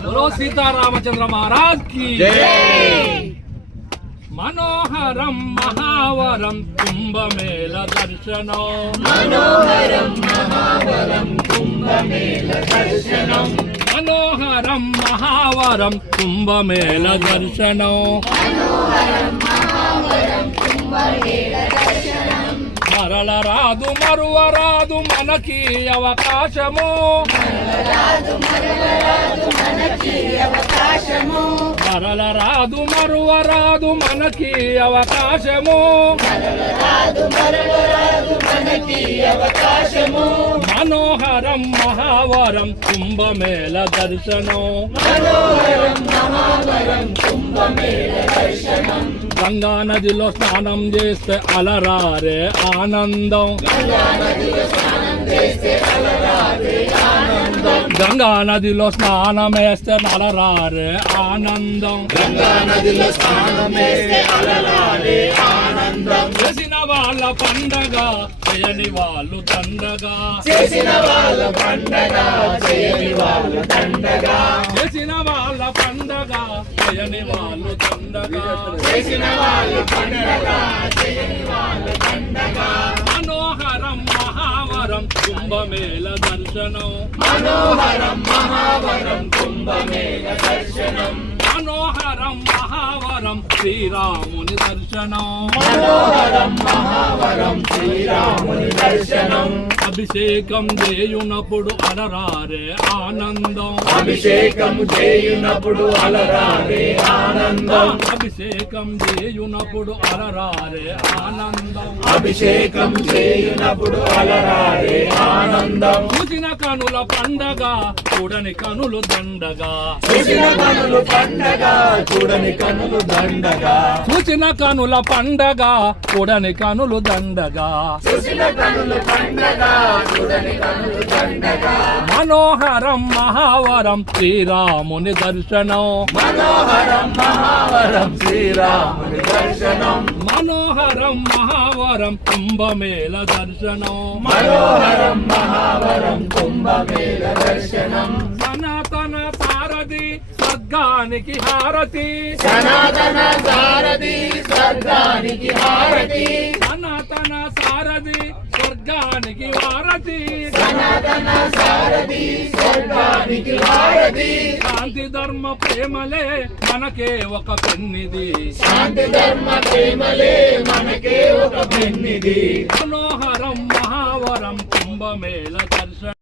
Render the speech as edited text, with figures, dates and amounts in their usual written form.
बोलो सीतारामचंद्र महाराज की जय। मनोहरम महावरम कुंभमेल दर्शनम, मनोहरम महावरम कुंभमेल दर्शनम, मनोहरम महावरम कुंभमेल दर्शनम, मनोहरम महावरम कुंभमेल दर्शनम। మరలరాదు మరువరాదు మనకి అవకాశము, మరలరాదు మనకి అవకాశము, మరలరాదు మరువరాదు మనకి అవకాశము, మరలరాదు మనకి అవకాశము। మనోహరం మహావరం కుంభమేళ దర్శనం, మనోహరం మహావరం కుంభమేళ దర్శనం। గంగా నదిలో స్నానం చేస్తే అలరారే ఆనందం, గంగా నదిలో స్నానం చేస్తే అలరారే ఆనందం, గంగా నదిలో స్నానం వేస్తే అలరారే ఆనందం, గంగా నదిలో స్నానం చేస్తే అలరారే ఆనందం। చేసిన వాళ్ళ పండగ చేయని వాళ్ళు దండగా, చేసిన వాళ్ళ పండగ చేయని వాళ్ళు దండగా, చేసిన వాళ్ళ పండగ చేయని వాళ్ళు దండగా, చేసిన వాళ్ళ పండగ చేయని వాళ్ళు దండగా। మనోహరం మహావరం కుంభమేళ దర్శనం, మనోహరం మహావరం కుంభమేళ దర్శనం, మనోహరం మహావరం శ్రీరాముని దర్శనం, మనోహరం మహావరం శ్రీరాముని దర్శనం। అభిషేకం చేయునప్పుడు అలరారే ఆనందం, అభిషేకం చేయునప్పుడు అలరారే ఆనందం, అభిషేకం చేయునప్పుడు అలరారే ఆనందం, అభిషేకం చేయునప్పుడు అలరారే ఆనందం। చూసిన కనుల పండగ చూడని కనులు దండగా, చూసిన కనులు పండగ చూడని కనులు దండగా, చూసిన కనుల పండగ చూడని కనులు దండగా, చూసిన కనులు పండగ చూడని కనులు దండగా। మనోహరం మహావరం శ్రీరాముని దర్శనం, మనోహరం మహావరం శ్రీరాముని దర్శనం, మనోహరం మహావరం కుంభమేళ దర్శనం, మనోహరం మహావరం కుంభమేళ దర్శనం। సనాతన సారథి స్వర్గానికి హారతి, సనాతన సారథి స్వర్గానికి హారతి, సనాతన సారథి స్వర్గానికి హారతి, సనాతన సారథి స్వర్గానికి హారతి। శాంతి ధర్మ ప్రేమలే మనకే ఒక పెన్నిది, శాంతి ధర్మ ప్రేమలే మనకే ఒక పెన్నిది। మనోహరం మహావరం కుంభమేళ దర్శనం।